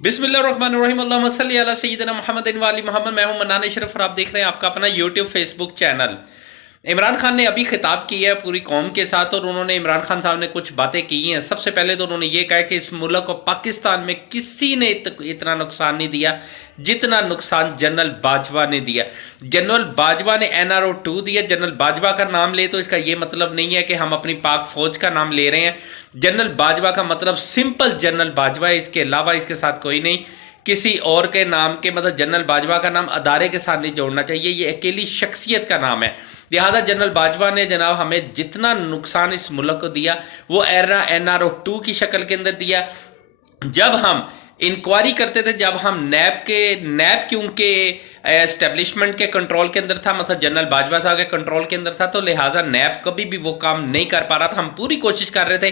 बिस्मिल्लाहिर्रहमानिर्रहीम अल्लाहुम्मा सल्ली अला सय्यिदिना मुहम्मदिन व अली मोहम्मद। मैं हूं मन्नान अशरफ और आप देख रहे हैं आपका अपना YouTube Facebook channel. Imran Khan ने अभी खिताब किया है पूरी कौम के साथ और उन्होंने इमरान खान साहब ने कुछ बातें की हैं। सबसे पहले तो उन्होंने ये कहा कि इस मुल्क को पाकिस्तान में किसी ने इतना नुकसान नहीं दिया जितना नुकसान जनरल बाजवा ने दिया। जनरल बाजवा ने NRO 2 दिया। जनरल बाजवा का नाम ले तो इसका ये मतलब नहीं है कि हम अपनी पाक फौज का नाम ले रहे हैं। जनरल बाजवा का मतलब सिंपल जनरल बाजवा है, इसके अलावा इसके साथ कोई नहीं। किसी और के नाम के मतलब जनरल बाजवा का नाम अदारे के साथ नहीं जोड़ना चाहिए, ये अकेली शख्सियत का नाम है। लिहाजा जनरल बाजवा ने जनाब हमें जितना नुकसान इस मुल्क को दिया वो NRO 2 की शक्ल के अंदर दिया। जब हम इंक्वायरी करते थे, जब हम नैब के उनके एस्टेब्लिशमेंट के कंट्रोल के अंदर था, मतलब जनरल बाजवा साहब के कंट्रोल के अंदर था, तो लिहाजा नैब कभी भी वो काम नहीं कर पा रहा था। हम पूरी कोशिश कर रहे थे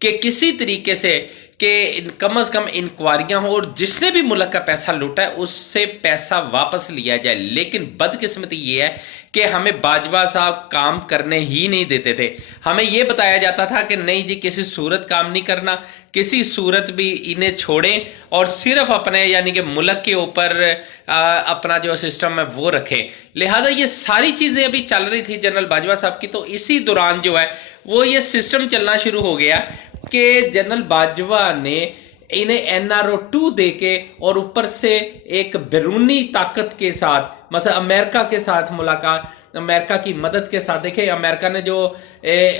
कि किसी तरीके से कि कम से कम इंक्वायरियां हो और जिसने भी मुल्क का पैसा लूटा है उससे पैसा वापस लिया जाए। लेकिन बदकिस्मती ये है कि हमें बाजवा साहब काम करने ही नहीं देते थे। हमें यह बताया जाता था कि नहीं जी, किसी सूरत काम नहीं करना, किसी सूरत भी इन्हें छोड़ें और सिर्फ अपने यानी कि मुल्क के ऊपर अपना जो सिस्टम है वो रखें। लिहाजा ये सारी चीजें अभी चल रही थी जनरल बाजवा साहब की। तो इसी दौरान जो है वो ये सिस्टम चलना शुरू हो गया कि जनरल बाजवा ने इन्हें NRO 2 देके और ऊपर से एक बैरूनी ताकत के साथ मतलब अमेरिका के साथ मुलाकात, अमेरिका की मदद के साथ। देखे अमेरिका ने जो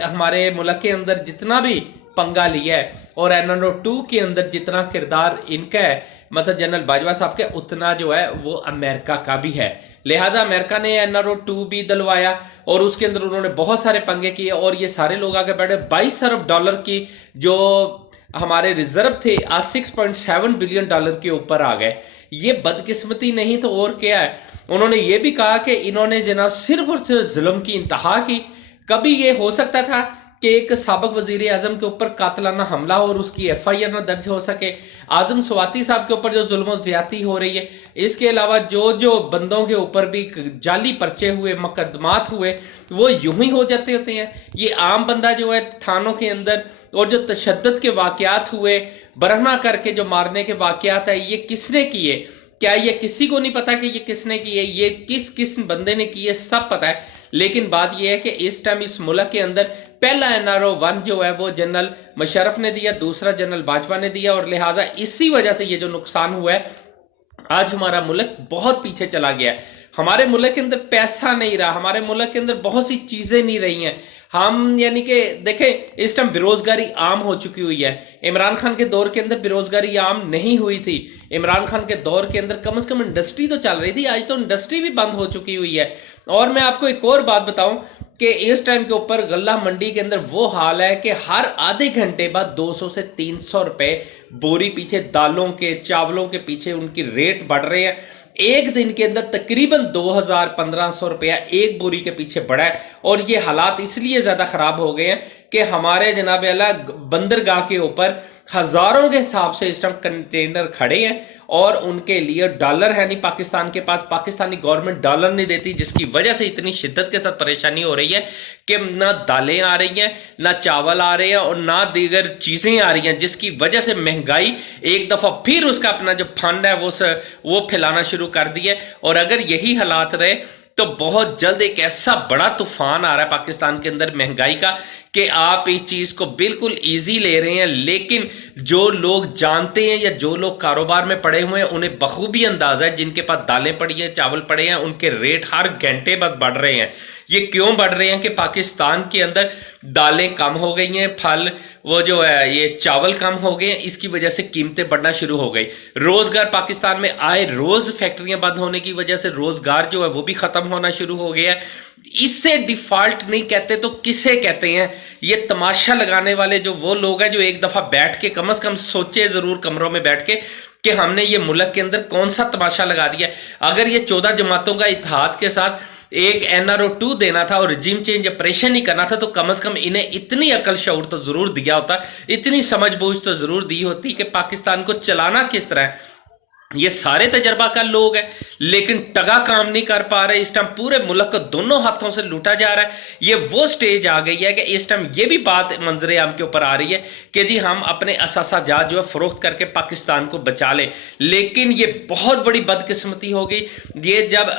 हमारे मुल्क के अंदर जितना भी पंगा लिया है और NRO 2 के अंदर जितना किरदार इनका है मतलब जनरल बाजवा साहब के, उतना जो है वो अमेरिका का भी है। लिहाजा अमेरिका ने NRO 2 भी दिलवाया और उसके अंदर उन्होंने बहुत सारे पंगे किए और ये सारे लोग आगे बढ़े। 22 अरब डॉलर की जो हमारे रिजर्व थे आज $6.7 बिलियन के ऊपर आ गए। ये बदकिस्मती नहीं तो और क्या है। उन्होंने ये भी कहा कि इन्होंने जनाब सिर्फ और सिर्फ जुल्म की इंतहा की। कभी ये हो सकता था कि एक साबिक वजीर आजम के ऊपर कातलाना हमला हो और उसकी FIR ना दर्ज हो सके। आजम स्वाति साहब के ऊपर जो जुल्म ज्यादती हो रही है, इसके अलावा जो जो बंदों के ऊपर भी जाली पर्चे हुए, मुकदमात हुए, वो यूं ही हो जाते होते हैं। ये आम बंदा जो है थानों के अंदर और जो तशद्दुद के वाकयात हुए, बरहना करके जो मारने के वाकयात है, ये किसने किए? क्या ये किसी को नहीं पता कि ये किसने किए? ये किस किस बंदे ने किए सब पता है। लेकिन बात यह है कि इस टाइम इस मुल्क के अंदर पहला NRO 1 जो है वो जनरल मुशर्रफ ने दिया, दूसरा जनरल बाजवा ने दिया और लिहाजा इसी वजह से ये जो नुकसान हुआ है आज हमारा मुल्क बहुत पीछे चला गया है। हमारे मुल्क के अंदर पैसा नहीं रहा, हमारे मुल्क के अंदर बहुत सी चीजें नहीं रही हैं। हम यानी कि देखें इस टाइम बेरोजगारी आम हो चुकी हुई है। इमरान खान के दौर के अंदर बेरोजगारी आम नहीं हुई थी। इमरान खान के दौर के अंदर कम से कम इंडस्ट्री तो चल रही थी, आज तो इंडस्ट्री भी बंद हो चुकी हुई है। और मैं आपको एक और बात बताऊं कि इस टाइम के ऊपर गल्ला मंडी के अंदर वो हाल है कि हर आधे घंटे बाद 200 से 300 रुपए बोरी पीछे दालों के, चावलों के पीछे उनकी रेट बढ़ रहे हैं। एक दिन के अंदर तकरीबन 2000-1500 रुपया एक बोरी के पीछे बढ़ा है। और ये हालात इसलिए ज्यादा खराब हो गए हैं कि हमारे जनाब अला बंदरगाह के ऊपर हजारों के हिसाब से इस टाइम कंटेनर खड़े हैं और उनके लिए डॉलर है नहीं पाकिस्तान के पास। पाकिस्तानी गवर्नमेंट डॉलर नहीं देती, जिसकी वजह से इतनी शिद्दत के साथ परेशानी हो रही है कि ना दालें आ रही हैं, ना चावल आ रहे हैं और ना दीगर चीजें आ रही हैं, जिसकी वजह से महंगाई एक दफा फिर उसका अपना जो फंड है वो फैलाना शुरू कर दिया। और अगर यही हालात रहे तो बहुत जल्द एक ऐसा बड़ा तूफान आ रहा है पाकिस्तान के अंदर महंगाई का कि आप इस चीज को बिल्कुल इजी ले रहे हैं। लेकिन जो लोग जानते हैं या जो लोग कारोबार में पड़े हुए हैं उन्हें बखूबी अंदाजा है, जिनके पास दालें पड़ी हैं, चावल पड़े हैं, उनके रेट हर घंटे बाद बढ़ रहे हैं। ये क्यों बढ़ रहे हैं कि पाकिस्तान के अंदर दालें कम हो गई हैं, फल वो जो है ये चावल कम हो गए हैं, इसकी वजह से कीमतें बढ़ना शुरू हो गई। रोजगार पाकिस्तान में आए रोज फैक्ट्रियां बंद होने की वजह से रोजगार जो है वो भी खत्म होना शुरू हो गया है। इससे डिफॉल्ट नहीं कहते तो किसे कहते हैं? ये तमाशा लगाने वाले जो वो लोग हैं जो एक दफा बैठ के कम से कम सोचे जरूर कमरों में बैठ के कि हमने ये मुल्क के अंदर कौन सा तमाशा लगा दिया। अगर ये 14 जमातों का इत्तेहाद के साथ एक NRO 2 देना था और रिजीम चेंज ऑपरेशन ही करना था तो कम से कम इन्हें इतनी अकल शऊर तो जरूर दिया होता, इतनी समझ बूझ तो जरूर दी होती कि पाकिस्तान को चलाना किस तरह है। ये सारे तजर्बाकार लोग हैं, लेकिन टगा काम नहीं कर पा रहे। इस टाइम पूरे मुल्क को दोनों हाथों से लूटा जा रहा है। ये वो स्टेज आ गई है कि इस टाइम ये भी बात मंजरे आम के ऊपर आ रही है कि जी हम अपने असासा जात जो है फरोख्त करके पाकिस्तान को बचा ले। लेकिन ये बहुत बड़ी बदकिस्मती हो गई। ये जब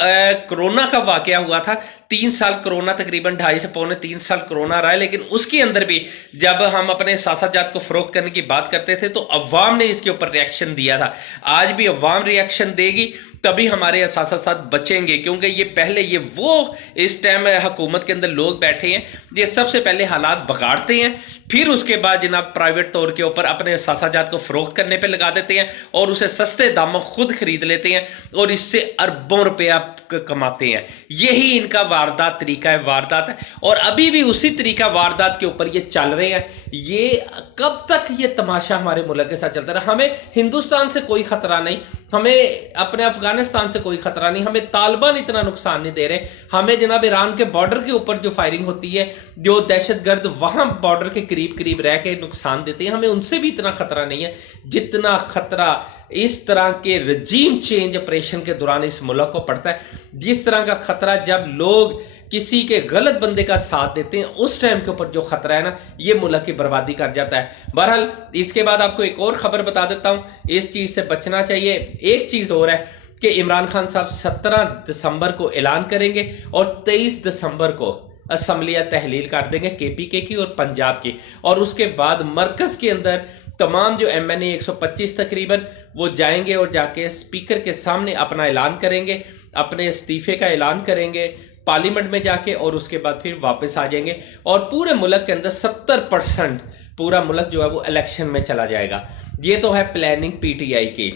कोरोना का वाकया हुआ था, 3 साल कोरोना, तकरीबन 2.5 से पौने 3 साल कोरोना रहा है, लेकिन उसके अंदर भी जब हम अपने सासाजात को फरोख्त करने की बात करते थे तो अवाम ने इसके ऊपर रिएक्शन दिया था। आज भी अवाम रिएक्शन देगी तभी हमारे साथ बचेंगे, क्योंकि ये पहले ये वो इस टाइम हुकूमत के अंदर लोग बैठे हैं, ये सबसे पहले हालात बिगाड़ते हैं, फिर उसके बाद जनाब प्राइवेट तौर के ऊपर अपने सासाजात को फरोख्त करने पे लगा देते हैं और उसे सस्ते दामों खुद खरीद लेते हैं और इससे अरबों रुपया कमाते हैं। यही इनका वारदात तरीका है, वारदात है, और अभी भी उसी तरीका वारदात के ऊपर ये चल रहे हैं। ये कब तक ये तमाशा हमारे मुल्क के साथ चलता रहा? हमें हिंदुस्तान से कोई खतरा नहीं, हमें अपने अफगानिस्तान से कोई खतरा नहीं, हमें तालिबान इतना नुकसान नहीं दे रहे। हमें जनाब ईरान के बॉर्डर के ऊपर जो फायरिंग होती है, जो दहशतगर्द वहां बॉर्डर के करीब करीब रह के नुकसान देते हैं, हमें उनसे भी इतना खतरा नहीं है जितना खतरा इस तरह के रजीम चेंज ऑपरेशन के दौरान इस मुल्क को पड़ता है। जिस तरह का खतरा जब लोग किसी के गलत बंदे का साथ देते हैं, उस टाइम के ऊपर जो खतरा है ना, ये मुल्क की बर्बादी कर जाता है। बहरहाल इसके बाद आपको एक और खबर बता देता हूं, इस चीज से बचना चाहिए। एक चीज और है कि इमरान खान साहब 17 दिसंबर को ऐलान करेंगे और 23 दिसंबर को असम्बलियां तहलील कर देंगे केपीके की और पंजाब की, और उसके बाद मरकज के अंदर तमाम जो एमएनए 125 तकरीबन वो जाएंगे और जाके स्पीकर के सामने अपना ऐलान करेंगे, अपने इस्तीफे का ऐलान करेंगे पार्लियामेंट में जाके, और उसके बाद फिर वापस आ जाएंगे और पूरे मुल्क के अंदर 70% पूरा मुल्क जो है वो इलेक्शन में चला जाएगा। ये तो है प्लानिंग पीटीआई की।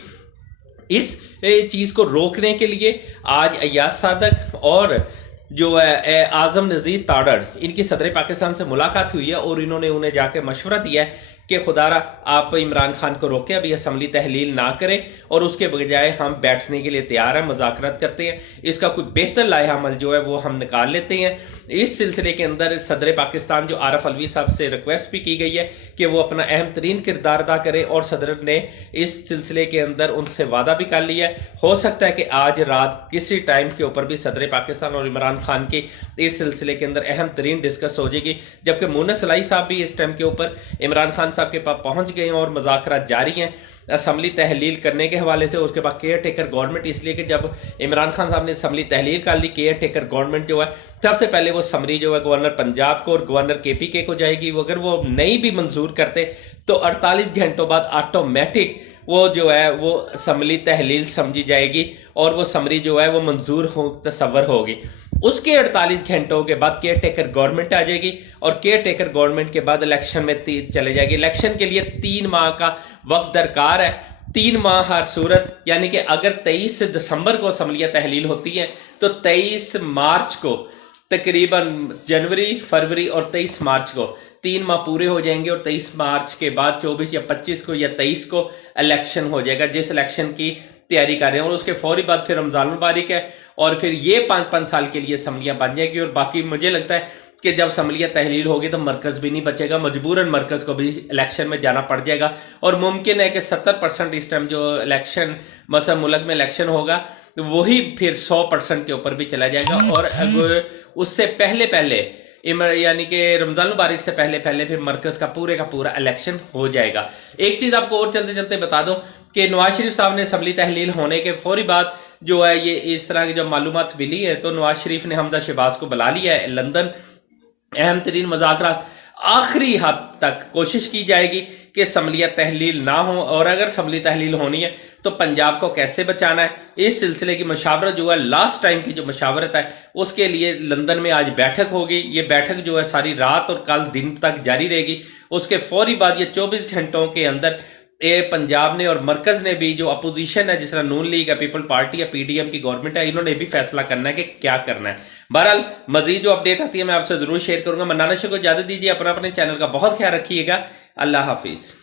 इस चीज को रोकने के लिए आज अय्याज सादक और जो है आजम नजीर ताड़ड़, इनकी सदर पाकिस्तान से मुलाकात हुई है और इन्होंने उन्हें जाके मशवरा दिया है कि खुदारा आप इमरान खान को रोके, अभी असम्बली तहलील ना करें और उसके बजाय हम बैठने के लिए तैयार हैं, मुज़ाकरात करते हैं, इसका कोई बेहतर लाया अमल जो है वो हम निकाल लेते हैं। इस सिलसिले के अंदर सदर पाकिस्तान जो आरफ अलवी साहब से रिक्वेस्ट भी की गई है कि वो अपना अहम तरीन किरदार अदा करें, और सदर ने इस सिलसिले के अंदर उनसे वादा भी कर लिया है। हो सकता है कि आज रात किसी टाइम के ऊपर भी सदर पाकिस्तान और इमरान खान की इस सिलसिले के अंदर अहम तरीन डिस्कस हो जाएगी, जबकि मुन्ना सलाई साहब भी इस टाइम के ऊपर इमरान खान साहब के पास पहुंच गए हैं और मुज़ाकरात जारी हैं असम्बली तहलील करने के हवाले से। उसके बाद केयर टेकर गवर्नमेंट, इसलिए कि जब इमरान खान साहब ने असम्बली तहलील कर ली, केयर टेकर गवर्नमेंट जो है सबसे पहले वो समरी जो है गवर्नर पंजाब को और गवर्नर केपीके को जाएगी। अगर वो नहीं भी मंजूर करते तो 48 घंटों बाद ऑटोमेटिक वो जो है वो असम्बली तहलील समझी जाएगी और वो समरी जो है वो मंजूर हो तस्वर होगी। उसके 48 घंटों के बाद केयर टेकर गवर्नमेंट आ जाएगी और केयर टेकर गवर्नमेंट के बाद इलेक्शन में चले जाएगी। इलेक्शन के लिए 3 माह का वक्त दरकार है, 3 माह हर सूरत, यानी कि अगर 23 दिसंबर को असम्बलियां तहलील होती है तो 23 मार्च को तकरीबन जनवरी, फरवरी और 23 मार्च को 3 माह पूरे हो जाएंगे और 23 मार्च के बाद 24 या 25 को या 23 को इलेक्शन हो जाएगा, जिस इलेक्शन की तैयारी कर रहे हैं। और उसके फौरी बाद फिर रमजान मुबारक है और फिर ये 5-5 साल के लिए असम्बलियां बन जाएगी। और बाकी मुझे लगता है कि जब असम्बलियां तहलील होगी तो मरकज भी नहीं बचेगा, मजबूरन मरकज को भी इलेक्शन में जाना पड़ जाएगा। और मुमकिन है कि 70% इस टाइम जो इलेक्शन मसला मुल्क में इलेक्शन होगा तो वही फिर 100% के ऊपर भी चला जाएगा। और उससे पहले पहले यानी कि रमजान मुबारक से पहले पहले फिर मरकज का पूरा इलेक्शन हो जाएगा। एक चीज आपको और चलते चलते बता दूं कि नवाज शरीफ साहब ने असम्बली तहलील होने के फौरी बाद जो है ये इस तरह की जो मालूमात मिली है तो नवाज शरीफ ने हमजा शहबाज को बुला लिया है लंदन। अहम तरीन मुज़ाकरात आखिरी हद तक कोशिश की जाएगी कि असम्बलियां तहलील ना हो, और अगर असम्बली तहलील होनी है तो पंजाब को कैसे बचाना है, इस सिलसिले की मशावरत जो है लास्ट टाइम की जो मशावरत है उसके लिए लंदन में आज बैठक होगी। ये बैठक जो है सारी रात और कल दिन तक जारी रहेगी। उसके फौरी बाद ये 24 घंटों के अंदर पंजाब ने और मरकज ने भी जो अपोजिशन है, जिस तरह नून लीग है, पीपल पार्टी या पीडीएम की गवर्नमेंट है, इन्होंने भी फैसला करना है कि क्या करना है। बहरहाल मजीद जो अपडेट आती है मैं आपसे जरूर शेयर करूंगा। मन्नान को इजाजत दीजिए, अपने चैनल का बहुत ख्याल रखिएगा। अल्लाह हाफिज।